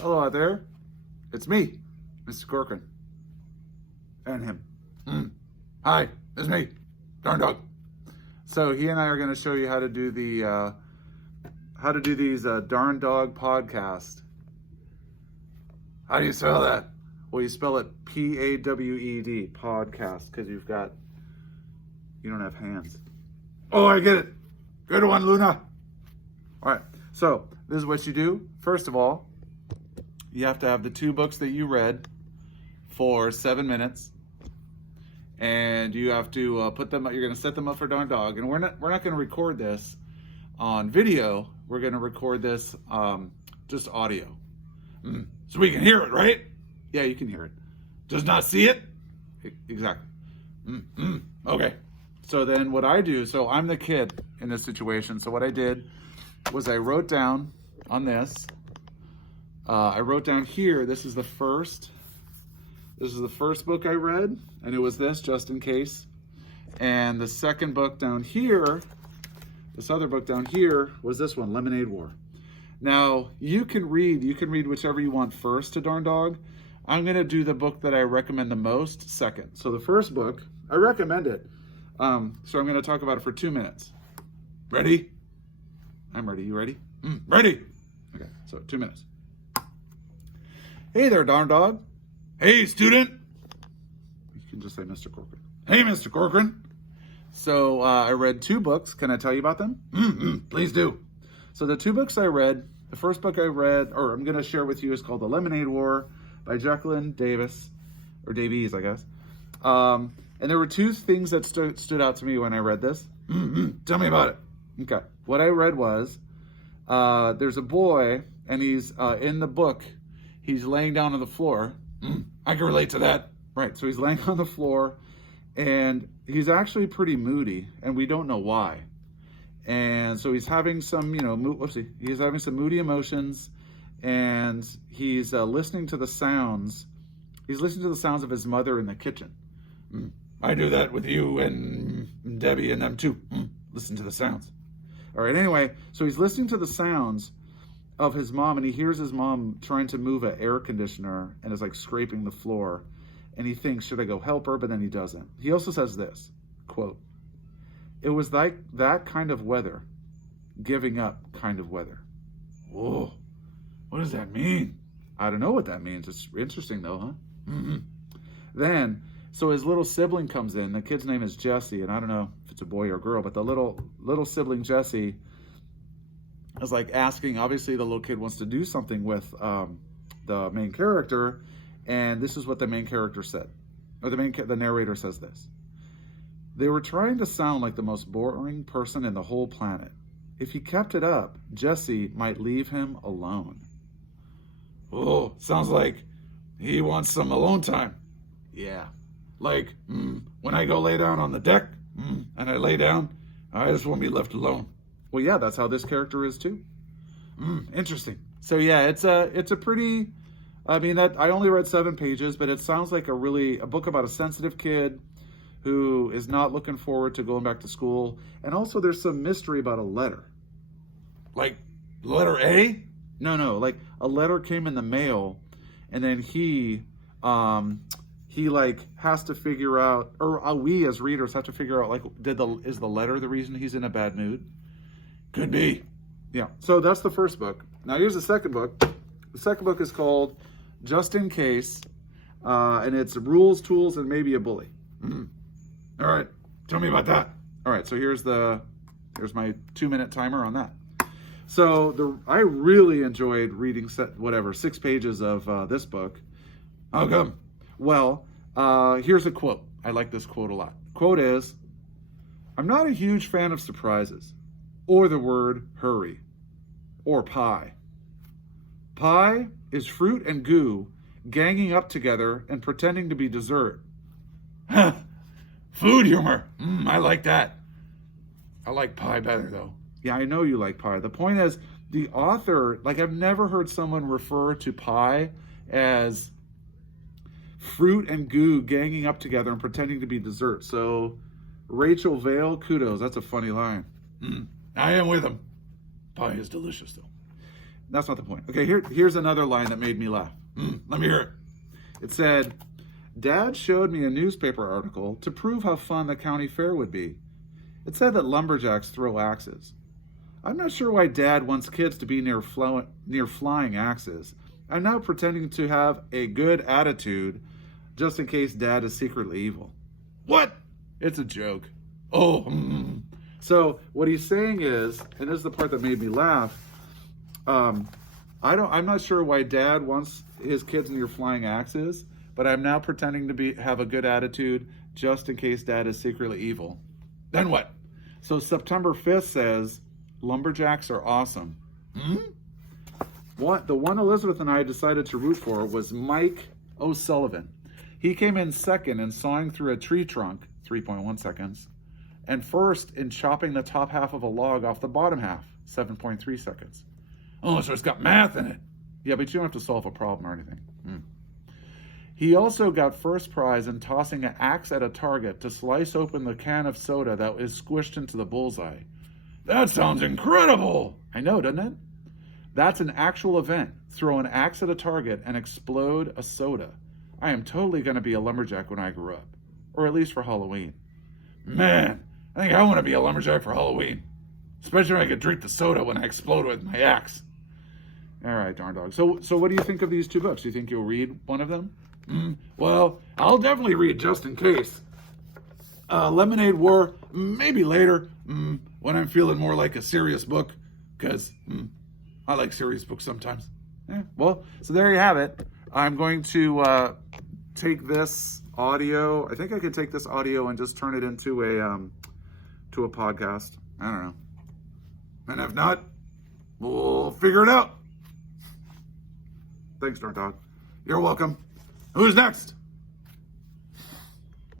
Hello out there. It's me, Mr. Corcoran. And him. Hi, it's me, Darn Dog. So he and I are going to show you how to do these Darn Dog podcast. How do you spell that? Well, you spell it P-A-W-E-D, podcast, because you don't have hands. Oh, I get it. Good one, Luna. All right, so this is what you do. First of all, you have to have the 2 books that you read for 7 minutes, and you have to put them. You're going to set them up for Darn Dog, and we're not going to record this on video. We're going to record this just audio, so we can hear it, right? Yeah, you can hear it. Does not see it? Exactly. Okay. So then what I do, so I'm the kid in this situation. So what I did was I wrote down on this. I wrote down here, this is the first book I read, and it was this, just in case. And the second book down here, this other book down here, was this one, Lemonade War. Now, you can read whichever you want first to Darn Dog. I'm going to do the book that I recommend the most second. So the first book, I recommend it. So I'm going to talk about it for 2 minutes. Ready? I'm ready. You ready? Ready. Okay, so 2 minutes. Hey there, Darn Dog. Hey, student. You can just say Mr. Corcoran. Hey, Mr. Corcoran. So I read 2 books. Can I tell you about them? Please do. So the 2 books I read, the first book I read, or I'm going to share with you, is called The Lemonade War by Jacqueline Davis, or Davies, I guess. And there were 2 things that stood out to me when I read this. Tell me about it. Okay. What I read was, there's a boy, and he's in the book, he's laying down on the floor. I can relate to that. Right, so he's laying on the floor, and he's actually pretty moody, and we don't know why. And so he's having some, he's having some moody emotions, and he's listening to the sounds. He's listening to the sounds of his mother in the kitchen. I do that with you and Debbie and them too. Listen to the sounds. All right, anyway, so he's listening to the sounds of his mom, and he hears his mom trying to move an air conditioner and is like scraping the floor. And he thinks, should I go help her? But then he doesn't. He also says this, quote, "It was like that kind of weather, giving up kind of weather." Whoa, what does that mean? I don't know what that means. It's interesting though, huh? Then, so his little sibling comes in. The kid's name is Jesse, and I don't know if it's a boy or a girl, but the little sibling Jesse is like asking. Obviously, the little kid wants to do something with the main character, and this is what the main character said, or the narrator says this: "They were trying to sound like the most boring person in the whole planet. If he kept it up, Jesse might leave him alone." Oh, sounds like he wants some alone time. Yeah. Like, when I go lay down on the deck, and I lay down, I just want to be left alone. Well, yeah, that's how this character is too. Interesting. So yeah, it's a pretty, I only read 7 pages, but it sounds like a book about a sensitive kid who is not looking forward to going back to school. And also there's some mystery about a letter. Like, letter A? No, like a letter came in the mail, and then he like has to figure out, or we as readers have to figure out, like, is the letter the reason he's in a bad mood? Could be. Yeah. So that's the first book. Now here's the second book. The second book is called Just in Case, and it's Rules, Tools, and Maybe a Bully. All right. Tell me about that. All right. So here's my 2-minute timer on that. So I really enjoyed reading 6 pages of this book. How come? Well, here's a quote. I like this quote a lot. Quote is, "I'm not a huge fan of surprises, or the word hurry, or pie. Pie is fruit and goo ganging up together and pretending to be dessert." Food humor. I like that. I like pie better though. Yeah, I know you like pie. The point is, the author, like, I've never heard someone refer to pie as fruit and goo ganging up together and pretending to be dessert. So, Rachel Vale, kudos. That's a funny line. I am with him. Pie is delicious, though. That's not the point. Okay, here's another line that made me laugh. Let me hear it. It said, Dad showed me a newspaper article to prove how fun the county fair would be. It said that lumberjacks throw axes. I'm not sure why Dad wants kids to be near flying axes. I'm now pretending to have a good attitude just in case Dad is secretly evil. What? It's a joke. So what he's saying is, and this is the part that made me laugh, I'm not sure why Dad wants his kids near flying axes, but I'm now pretending to have a good attitude just in case Dad is secretly evil. Then what? So September 5th says, lumberjacks are awesome. The one Elizabeth and I decided to root for was Mike O'Sullivan. He came in second in sawing through a tree trunk, 3.1 seconds, and first in chopping the top half of a log off the bottom half, 7.3 seconds. Oh, so it's got math in it. Yeah, but you don't have to solve a problem or anything. He also got first prize in tossing an axe at a target to slice open the can of soda that is squished into the bullseye. That sounds incredible! I know, doesn't it? That's an actual event. Throw an axe at a target and explode a soda. I am totally going to be a lumberjack when I grow up. Or at least for Halloween. Man, I think I want to be a lumberjack for Halloween. Especially when I could drink the soda when I explode with my axe. All right, darn dog. So what do you think of these two books? Do you think you'll read one of them? Well, I'll definitely read just in case. Lemonade War, maybe later, when I'm feeling more like a serious book, because I like serious books sometimes. Well, so there you have it. I'm going to take this audio. I think I could take this audio and just turn it into a podcast. I don't know. And if not, we'll figure it out. Thanks, darn dog. You're welcome. Who's next?